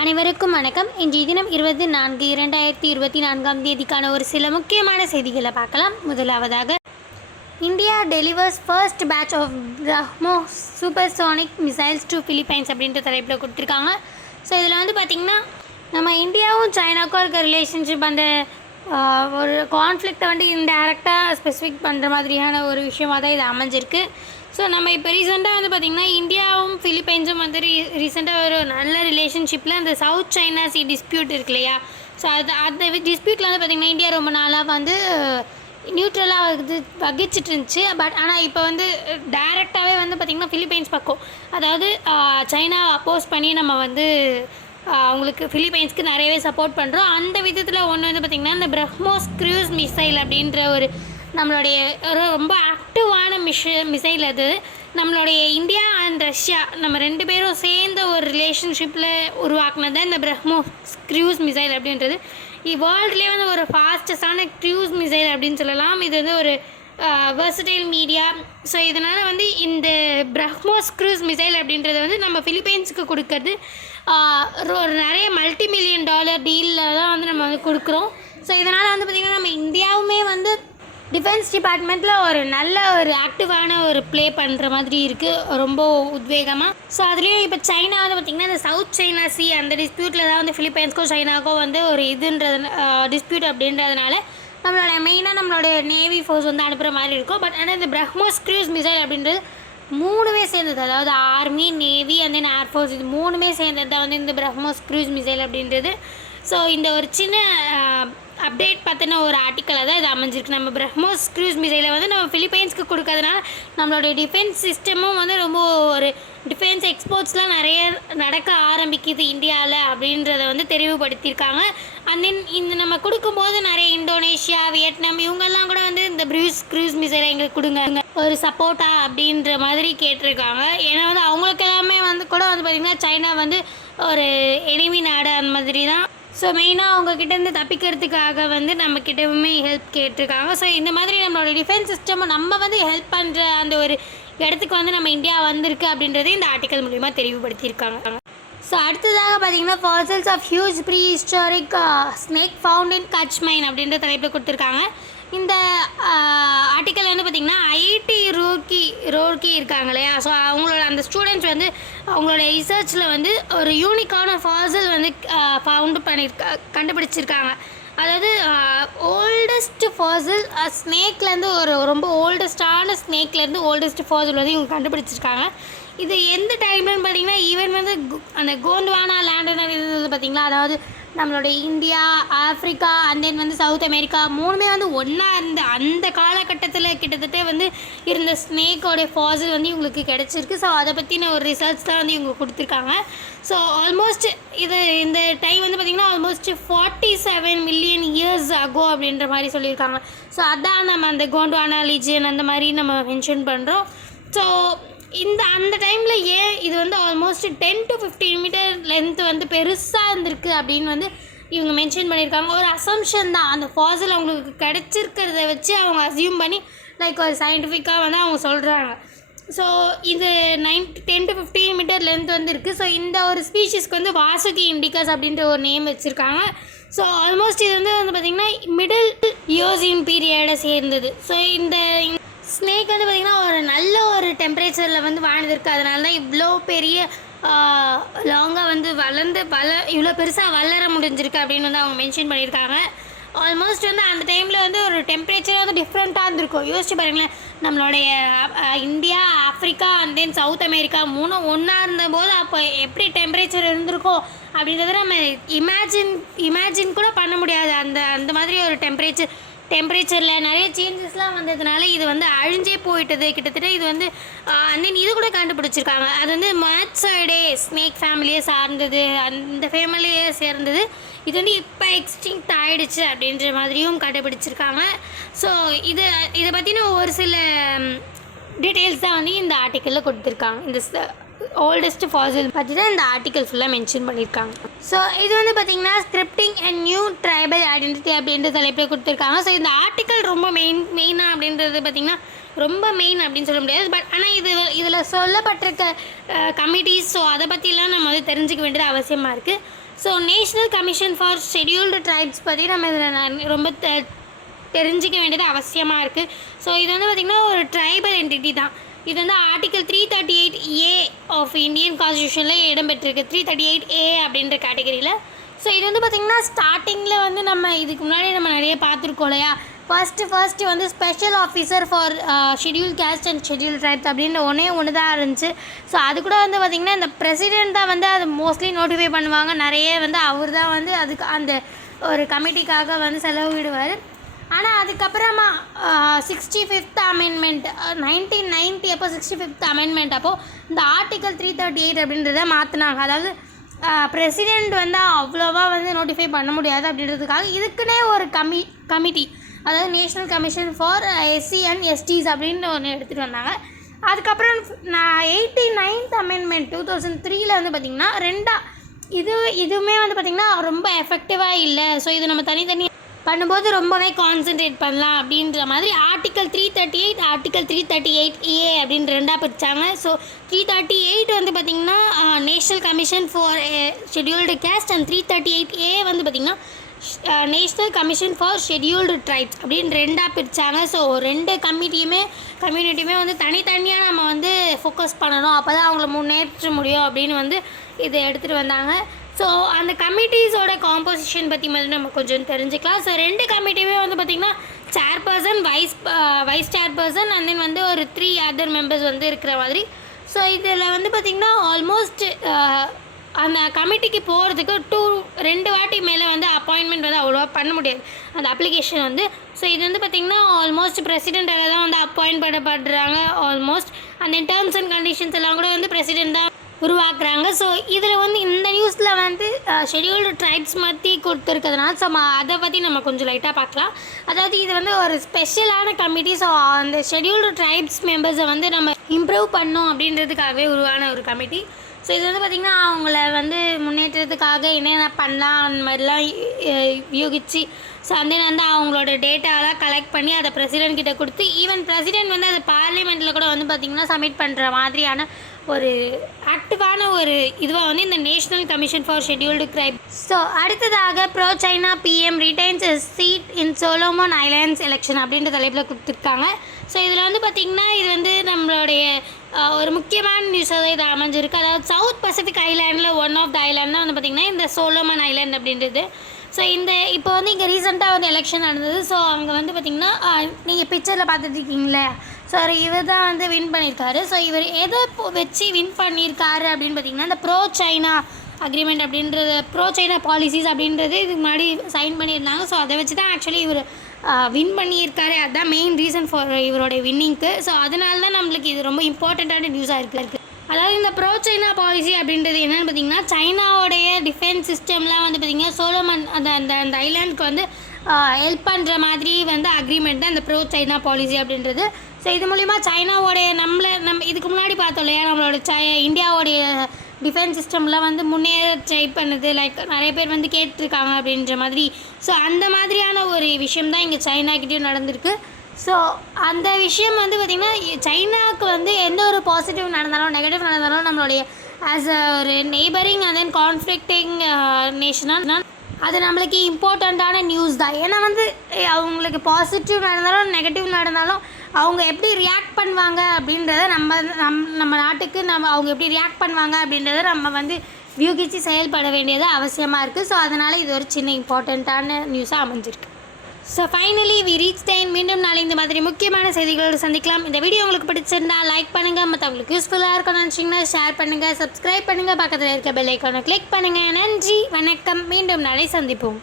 அனைவருக்கும் வணக்கம். இன்றைய தினம் 24/2024 தேதிக்கான ஒரு சில முக்கியமான செய்திகளை பார்க்கலாம். முதலாவதாக, India delivers first batch of BrahMos supersonic missiles to Philippines அப்படின்ற தலைப்பில் கொடுத்துருக்காங்க. ஸோ இதில் வந்து பார்த்திங்கன்னா நம்ம இந்தியாவும் சைனாவுக்கும் இருக்க ரிலேஷன்ஷிப் அந்த ஒரு கான்ஃப்ளிக்டை வந்து இன்டைரக்டாக ஸ்பெசிஃபிக் பண்ணுற மாதிரியான ஒரு விஷயமாக தான் இது அமைஞ்சிருக்கு. ஸோ நம்ம இப்போ ரீசெண்டாக வந்து பார்த்திங்கன்னா இந்தியாவும் ஃபிலிப்பைன்ஸும் வந்து ரீசெண்டாக ஒரு நல்ல ரிலேஷன்ஷிப்பில் அந்த சவுத் சைனா சி டிஸ்பியூட் இருக்கு இல்லையா. ஸோ அந்த டிஸ்பியூட்டில் வந்து பார்த்திங்கன்னா இந்தியா ரொம்ப நாளாக வந்து நியூட்ரலாக வந்து வகிச்சிட்டு இருந்துச்சு. பட் ஆனால் இப்போ வந்து டைரெக்டாகவே வந்து பார்த்திங்கன்னா ஃபிலிப்பைன்ஸ் பக்கம், அதாவது சைனா அப்போஸ் பண்ணி நம்ம வந்து அவங்களுக்கு ஃபிலிப்பைன்ஸ்க்கு நிறையவே சப்போர்ட் பண்ணுறோம். அந்த விதத்தில் ஒன்று வந்து பார்த்திங்கன்னா இந்த பிரம்மோஸ் க்ரூஸ் மிசைல் அப்படின்ற ஒரு நம்மளுடைய ரொம்ப ஆக்டிவான மிசைல். அது நம்மளுடைய இந்தியா அண்ட் ரஷ்யா நம்ம ரெண்டு பேரும் சேர்ந்த ஒரு ரிலேஷன்ஷிப்பில் உருவாக்குனது தான் இந்த பிரம்மோஸ் க்ரூஸ் மிசைல் அப்படின்றது. வேர்ல்ட்லேயே வந்து ஒரு ஃபாஸ்டஸ்டான க்ரூஸ் மிசைல் அப்படின்னு சொல்லலாம். இது வந்து ஒரு வெர்சடைல் மீடியா. ஸோ இதனால் வந்து இந்த பிரம்மோஸ் க்ரூஸ் மிசைல் அப்படின்றது வந்து நம்ம ஃபிலிப்பைன்ஸுக்கு கொடுக்கறது ஒரு நிறைய $multi-million டீலில் தான் வந்து நம்ம வந்து கொடுக்குறோம். ஸோ இதனால் வந்து பார்த்திங்கன்னா நம்ம இந்தியாவுமே வந்து டிஃபென்ஸ் டிபார்ட்மெண்ட்டில் ஒரு நல்ல ஒரு ஆக்டிவான ஒரு ப்ளே பண்ணுற மாதிரி இருக்குது, ரொம்ப உத்வேகமாக. ஸோ அதுலேயும் இப்போ சைனா வந்து பார்த்திங்கன்னா இந்த சவுத் சைனா சி அந்த டிஸ்பியூட்டில் தான் வந்து ஃபிலிப்பைன்ஸ்க்கும் சைனாவுக்கும் வந்து ஒரு இதுன்றது டிஸ்பியூட் அப்படின்றதுனால மெயினாக நம்மளுடைய நேவி ஃபோர்ஸ் வந்து அனுப்புகிற மாதிரி இருக்கும். பட் ஆனால் இந்த பிரம்மோஸ் க்ரூஸ் மிசைல் அப்படின்றது மூணுமே சேர்ந்தது, அதாவது army, navy and then air force, இது மூணுமே சேர்ந்தது தான் வந்து இந்த பிரம்மோஸ் க்ரூஸ் மிசைல் அப்படின்றது. ஸோ இந்த ஒரு சின்ன அப்டேட் பார்த்தினா ஒரு ஆர்டிக்கலாக தான் இது அமைஞ்சிருக்கு. நம்ம பிரம்மோஸ் க்ரூஸ் மிசைலை வந்து நம்ம ஃபிலிப்பைன்ஸ்க்கு கொடுக்கறதுனால நம்மளுடைய டிஃபென்ஸ் சிஸ்டமும் வந்து ரொம்ப ஒரு டிஃபென்ஸ் எக்ஸ்போர்ட்ஸ்லாம் நிறைய நடக்க ஆரம்பிக்குது இந்தியாவில் அப்படின்றத வந்து தெரிவுபடுத்தியிருக்காங்க. அண்ட் தென் இந்த நம்ம கொடுக்கும்போது நிறைய இந்தோனேஷியா, வியட்நாம் இவங்கெல்லாம் கூட வந்து இந்த க்ரூஸ் மிசைலை எங்களுக்கு கொடுங்க ஒரு சப்போர்ட்டா அப்படின்ற மாதிரி கேட்டிருக்காங்க. ஏன்னா வந்து அவங்களுக்கு எல்லாமே வந்து கூட வந்து பார்த்திங்கன்னா சைனா வந்து ஒரு எனிமி நாடு அந்த மாதிரி தான். ஸோ மெயினாக அவங்கக்கிட்டேருந்து தப்பிக்கிறதுக்காக வந்து நம்மக்கிட்டவுமே ஹெல்ப் கேட்டிருக்காங்க. ஸோ இந்த மாதிரி நம்மளோட டிஃபென்ஸ் சிஸ்டம் நம்ம வந்து ஹெல்ப் பண்ணுற அந்த ஒரு இடத்துக்கு வந்து நம்ம இந்தியா வந்திருக்கு அப்படின்றதே இந்த ஆர்டிக்கல் மூலிமா தெரிவுபடுத்தியிருக்காங்க. ஸோ அடுத்ததாக பார்த்திங்கன்னா fossils of huge prehistoric snake found in Kutch mine அப்படின்ற தலைப்பில் கொடுத்துருக்காங்க. இந்த ஆர்டிக்கல் வந்து பார்த்திங்கன்னா ஐஐடி ரூர்க்கி இருக்காங்க இல்லையா. ஸோ அவங்களோட அந்த ஸ்டூடெண்ட்ஸ் வந்து அவங்களோட ரிசர்ச்சில் வந்து ஒரு யூனிக்கான ஃபாசில் வந்து கண்டுபிடிச்சிருக்காங்க. அதாவது ஓல்டஸ்ட் ஃபாசில் ஸ்னேக்லேருந்து ஒரு ரொம்ப ஓல்டஸ்டான ஸ்னேக்லேருந்து ஓல்டஸ்ட் ஃபாசில் வந்து இவங்க கண்டுபிடிச்சிருக்காங்க. இது எந்த டைம்லன்னு பார்த்திங்கன்னா ஈவன் வந்து அந்த கோண்ட்வானா லேண்டுன்னு இருந்தது பார்த்திங்களா, அதாவது நம்மளுடைய இந்தியா, ஆஃப்ரிக்கா அண்ட் தென் வந்து சவுத் அமெரிக்கா மூணுமே வந்து ஒன்றா இருந்த அந்த காலகட்டத்தில் கிட்டத்தட்ட வந்து இருந்த ஸ்னேக்கோடைய ஃபாசில் வந்து இவங்களுக்கு கிடச்சிருக்கு. ஸோ அதை பற்றின ஒரு ரிசர்ச் தான் வந்து இவங்க கொடுத்துருக்காங்க. ஸோ ஆல்மோஸ்ட் இந்த டைம் வந்து பார்த்திங்கன்னா ஆல்மோஸ்ட் 47 மில்லியன் இயர்ஸ் ஆகோ அப்படின்ற மாதிரி சொல்லியிருக்காங்க. ஸோ அதான் நம்ம அந்த கோண்ட்வானா லீஜன் அந்த மாதிரி நம்ம மென்ஷன் பண்ணுறோம். ஸோ அந்த டைமில் ஏன் இது வந்து ஆல்மோஸ்ட் 10 to 15 மீட்டர் லென்த்து வந்து பெருசாக இருந்திருக்கு அப்படின்னு வந்து இவங்க மென்ஷன் பண்ணியிருக்காங்க. ஒரு அசம்ஷன் தான், அந்த ஃபாசில் அவங்களுக்கு கிடச்சிருக்கிறத வச்சு அவங்க அசியூம் பண்ணி லைக் ஒரு சயின்டிஃபிக்காக வந்து அவங்க சொல்கிறாங்க. ஸோ இது 10 to 15 மீட்டர் லென்த் வந்து இருக்குது. ஸோ இந்த ஒரு ஸ்பீஷிஸ்க்கு வந்து வாசுகி இண்டிகஸ் அப்படின்ற ஒரு நேம் வச்சுருக்காங்க. ஸோ ஆல்மோஸ்ட் இது வந்து பார்த்திங்கன்னா மிடில் யோசின் பீரியடை சேர்ந்தது. ஸோ இந்த ஸ்னேக் வந்து பார்த்திங்கன்னா ஒரு நல்ல ஒரு டெம்பரேச்சரில் வந்து வாழ்ந்துருக்கு. அதனால தான் இவ்வளோ பெரிய லாங்காக வந்து இவ்வளோ பெருசாக வளர முடிஞ்சிருக்கு அப்படின்னு வந்து அவங்க மென்ஷன் பண்ணியிருக்காங்க. ஆல்மோஸ்ட் வந்து அந்த டைமில் வந்து ஒரு டெம்பரேச்சர் வந்து டிஃப்ரெண்ட்டாக இருந்திருக்கும். யோசிச்சு பாருங்களேன், நம்மளுடைய India, Africa and then south America மூணும் ஒன்றா இருந்தபோது அப்போ எப்படி டெம்பரேச்சர் இருந்திருக்கோம் அப்படின்றத நம்ம இமேஜின் கூட பண்ண முடியாது. அந்த மாதிரி ஒரு டெம்பரேச்சரில் நிறைய சேஞ்சஸ்லாம் வந்ததுனால இது வந்து அழிஞ்சே போயிட்டது கிட்டத்தட்ட. இது வந்து தென் இது கூட கண்டுபிடிச்சிருக்காங்க, அது வந்து மேட்ஸைடே ஸ்னேக் ஃபேமிலியை சார்ந்தது, அந்த ஃபேமிலியை சேர்ந்தது. இது வந்து இப்போ எக்ஸ்டிங்க்ட் ஆகிடுச்சு அப்படின்ற மாதிரியும் கண்டுபிடிச்சிருக்காங்க. ஸோ இதை பற்றின ஒரு சில டீட்டெயில்ஸ் தான் வந்து இந்த ஆர்டிக்கலில் கொடுத்துருக்காங்க. இந்த ஓல்டஸ்ட் ஃபாசில் பற்றி தான் இந்த ஆர்டிக்கல் ஃபுல்லாக மென்ஷன் பண்ணியிருக்காங்க. ஸோ இது வந்து பார்த்திங்கன்னா scripting and new tribal identity அப்படின்ற தலைப்பில் கொடுத்துருக்காங்க. ஸோ இந்த ஆர்டிக்கல் ரொம்ப மெயினாக அப்படின்றது பார்த்திங்கன்னா ரொம்ப மெயின் அப்படின்னு சொல்ல முடியாது. பட் ஆனால் இதில் சொல்லப்பட்டிருக்க கமிட்டிஸ், ஸோ அதை பற்றிலாம் நம்ம வந்து தெரிஞ்சுக்க வேண்டியது அவசியமாக இருக்குது. So national commission for scheduled tribes பற்றி நம்ம இதில் ரொம்ப தெரிஞ்சிக்க வேண்டியது அவசியமாக இருக்குது. ஸோ இது வந்து பார்த்திங்கன்னா ஒரு ட்ரைபல் என்டிட்டி தான். இது வந்து ஆர்டிகல் 338A ஆஃப் இந்தியன் கான்ஸ்டியூஷனில் இடம்பெற்றிருக்கு, 338A அப்படின்ற கேட்டகரியில். ஸோ இது வந்து பார்த்திங்கன்னா ஸ்டார்டிங்கில் வந்து நம்ம இதுக்கு முன்னாடி நம்ம நிறைய பார்த்துருக்கோம் இல்லையா. ஃபர்ஸ்ட்டு வந்து special officer for schedule caste and schedule tribes அப்படின்ற ஒன்று தான் இருந்துச்சு. ஸோ அது கூட வந்து பார்த்திங்கன்னா இந்த பிரசிடெண்ட் தான் வந்து அது மோஸ்ட்லி நோட்டிஃபை பண்ணுவாங்க. நிறைய வந்து அவர் தான் வந்து அதுக்கு அந்த ஒரு கமிட்டிக்காக வந்து செலவிடுவார். ஆனால் அதுக்கப்புறமா 65th அமெண்ட்மெண்ட் 1990 அப்போ 65th அமெண்ட்மெண்ட் அப்போது இந்த ஆர்டிகல் 338 அப்படின்றத மாற்றினாங்க. அதாவது பிரசிடெண்ட் வந்து அவ்வளோவா வந்து நோட்டிஃபை பண்ண முடியாது அப்படின்றதுக்காக இதுக்குன்னே ஒரு கமிட்டி, அதாவது national commission for SC and STs அப்படின்னு ஒன்று எடுத்துகிட்டு வந்தாங்க. அதுக்கப்புறம் 89th அமெண்ட்மெண்ட் 2003 வந்து பார்த்திங்கன்னா இதுவுமே வந்து பார்த்திங்கன்னா ரொம்ப எஃபெக்டிவாக இல்லை. ஸோ இது நம்ம தனித்தனி பண்ணும்போது ரொம்பவே கான்சென்ட்ரேட் பண்ணலாம் அப்படின்ற மாதிரி ஆர்டிகல் 338 ஆர்டிகல் 338A அப்படின்னு ரெண்டாக பிரித்தாங்க. ஸோ 338 வந்து பார்த்திங்கன்னா national commission for scheduled caste and 338A வந்து பார்த்திங்கன்னா national commission for scheduled tribes அப்படின்னு ரெண்டாக பிரித்தாங்க. ஸோ ரெண்டு கம்யூனிட்டியுமே வந்து தனித்தனியாக நம்ம வந்து ஃபோக்கஸ் பண்ணணும், அப்போ தான் அவங்கள முன்னேற்ற முடியும் அப்படின்னு வந்து இதை எடுத்துகிட்டு வந்தாங்க. ஸோ அந்த கமிட்டிஸோட காம்போசிஷன் பற்றி மட்டும் நம்ம கொஞ்சம் தெரிஞ்சுக்கலாம். ஸோ ரெண்டு கமிட்டியுமே வந்து பார்த்திங்கன்னா chairperson, vice chairperson and then வந்து ஒரு 3 அதர் மெம்பர்ஸ் வந்து இருக்கிற மாதிரி. ஸோ இதில் வந்து பார்த்திங்கன்னா ஆல்மோஸ்ட் அந்த கமிட்டிக்கு போகிறதுக்கு 2 வாட்டி மேலே வந்து அப்பாயின்மெண்ட் வந்து அவ்வளோவா பண்ண முடியாது அந்த அப்ளிகேஷன் வந்து. ஸோ இது வந்து பார்த்திங்கன்னா ஆல்மோஸ்ட் பிரசிடெண்ட்டால் தான் வந்து அப்பாயிண்ட் பண்ணப்படுறாங்க ஆல்மோஸ்ட். அந்த டேர்ம்ஸ் அண்ட் கண்டிஷன்ஸ் எல்லாம் கூட வந்து பிரசிடெண்ட் தான் உருவாக்குறாங்க. ஸோ இதில் வந்து இந்த நியூஸில் வந்து ஷெட்யூல்டு ட்ரைப்ஸ் பற்றி கொடுத்துருக்கிறதுனால ஸோ அதை பற்றி நம்ம கொஞ்சம் லைட்டாக பார்க்கலாம். அதாவது இது வந்து ஒரு ஸ்பெஷலான கமிட்டி. ஸோ அந்த ஷெட்யூல்டு ட்ரைப்ஸ் மெம்பர்ஸை வந்து நம்ம இம்ப்ரூவ் பண்ணோம் அப்படின்றதுக்காகவே உருவான ஒரு கமிட்டி. ஸோ இது வந்து பார்த்திங்கன்னா அவங்கள வந்து முன்னேற்றத்துக்காக என்னென்ன பண்ணலாம் அந்த மாதிரிலாம் யோகிச்சு ஸோ அந்த வந்து அவங்களோட டேட்டாலாம் கலெக்ட் பண்ணி அதை பிரசிடெண்ட் கிட்ட கொடுத்து ஈவன் பிரசிடெண்ட் வந்து அதை பார்லிமெண்ட்டில் கூட வந்து பார்த்திங்கன்னா சப்மிட் பண்ணுற மாதிரியான ஒரு ஆக்டிவான ஒரு இதுவாக வந்து இந்த national commission for scheduled tribe. So அடுத்ததாக pro China PM retains seat in Solomon Islands election அப்படின்ற தலைப்பில் கொடுத்துருக்காங்க. ஸோ இதில் வந்து பார்த்திங்கன்னா இது வந்து நம்மளுடைய ஒரு முக்கியமான நியூஸாக இது அமைஞ்சிருக்கு. அதாவது சவுத் பசிபிக் ஐலாண்டில் ஒன் ஆஃப் த ஐலாண்ட் தான் வந்து பார்த்திங்கன்னா இந்த சோலோமன் ஐலாண்ட் அப்படின்றது. ஸோ இப்போ வந்து இங்கே ரீசெண்டாக வந்து எலெக்ஷன் நடந்தது. ஸோ அங்கே வந்து பார்த்திங்கன்னா நீங்கள் பிக்சரில் பார்த்துட்ருக்கீங்களே, ஸோ இவர் தான் வந்து வின் பண்ணியிருக்காரு. ஸோ இவர் எதை வச்சு வின் பண்ணியிருக்காரு அப்படின்னு பார்த்திங்கன்னா இந்த ப்ரோ சைனா அக்ரிமெண்ட் அப்படின்றது, ப்ரோ சைனா பாலிசிஸ் அப்படின்றது இதுக்கு முன்னாடி சைன் பண்ணியிருந்தாங்க. ஸோ அதை வச்சு தான் ஆக்சுவலி இவர் வின் பண்ணியிருக்காரு. அதுதான் மெயின் ரீசன் ஃபார் இவருடைய வின்னிங்க்கு. ஸோ அதனால தான் நம்மளுக்கு இது ரொம்ப இம்பார்ட்டண்ட்டான நியூஸாக இருக்குது. அதாவது இந்த ப்ரோ சைனா பாலிசி அப்படின்றது என்னென்னு பார்த்திங்கன்னா சைனாவோடைய டிஃபென்ஸ் சிஸ்டம்லாம் வந்து பார்த்திங்கன்னா சோலோமன் அந்த ஐலாண்டுக்கு வந்து ஹெல்ப் பண்ணுற மாதிரி வந்து அக்ரிமெண்ட் தான் இந்த ப்ரோ சைனா பாலிசி அப்படின்றது. ஸோ இது மூலிமா சைனாவோடைய நம்ம இதுக்கு முன்னாடி பார்த்தோம் இல்லையா, நம்மளோட இந்தியாவோடைய டிஃபென்ஸ் சிஸ்டம்லாம் வந்து முன்னேற ட்ரை பண்ணுது, லைக் நிறைய பேர் வந்து கேட்டிருக்காங்க அப்படின்ற மாதிரி. ஸோ அந்த மாதிரியான ஒரு விஷயம் தான் இங்கே சைனாக்கிட்டேயும் நடந்திருக்கு. ஸோ அந்த விஷயம் வந்து பார்த்திங்கன்னா சைனாவுக்கு வந்து எந்த ஒரு பாசிட்டிவ் நடந்தாலும் நெகட்டிவ் நடந்தாலும் நம்மளுடைய ஆஸ் அ ஒரு நெய்பரிங் அண்ட் தென் கான்ஃப்ளிக்டிங் நேஷனாக அது நம்மளுக்கு இம்பார்ட்டண்ட்டான நியூஸ் தான். ஏன்னா வந்து அவங்களுக்கு பாசிட்டிவ் நடந்தாலும் நெகட்டிவ் நடந்தாலும் அவங்க எப்படி ரியாக்ட் பண்ணுவாங்க அப்படின்றத நம்ம நாட்டுக்கு அவங்க எப்படி ரியாக்ட் பண்ணுவாங்க அப்படின்றத நம்ம வந்து வியூகிச்சு செயல்பட வேண்டியது அவசியமாக இருக்குது. ஸோ அதனால் இது ஒரு சின்ன இம்பார்ட்டண்ட்டான நியூஸாக அமைஞ்சிருக்கு. So finally we reach time. மீண்டும் நாளை இந்த மாதிரி முக்கியமான செய்திகளோடு சந்திக்கலாம். இந்த வீடியோ உங்களுக்கு பிடிச்சிருந்தா லைக் பண்ணுங்கள், மற்றவங்களுக்கு யூஸ்ஃபுல்லாக இருக்கும்னு நினச்சிங்கன்னா ஷேர் பண்ணுங்கள், சப்ஸ்கிரைப் பண்ணுங்கள், பக்கத்தில் இருக்க பெல் ஐக்கானை கிளிக் பண்ணுங்கள். நன்றி, வணக்கம், மீண்டும் நாளை சந்திப்போம்.